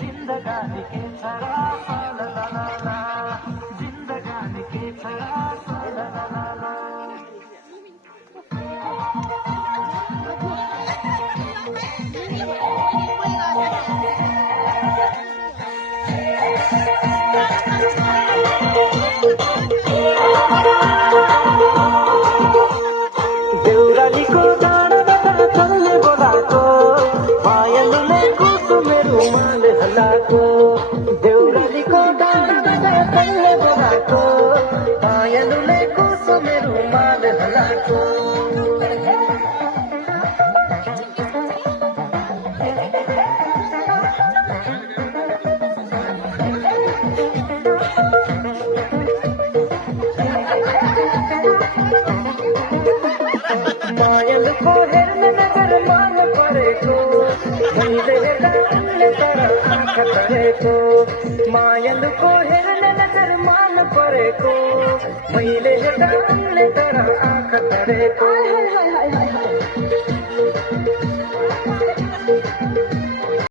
जिंदगानी के छड़ा सा ला ला ला ला, जिंदगानी के छड़ा सा ला ला ला ला। देउरालीको डाँडा चल्ने बोलाको मायालुले कुसुमे रुमाल हल्लाको देउरालीको डाँडा चल्ने बोलाको मायालुले कुसुमे रुमाल हल्लाको मायालुको हेर्ने नजर मान परेको मैले हेर्दा तर आँखा तरेको मायालुको हेर्ने नजर मान परेको मैले हेर्दा तर आँखा तरेको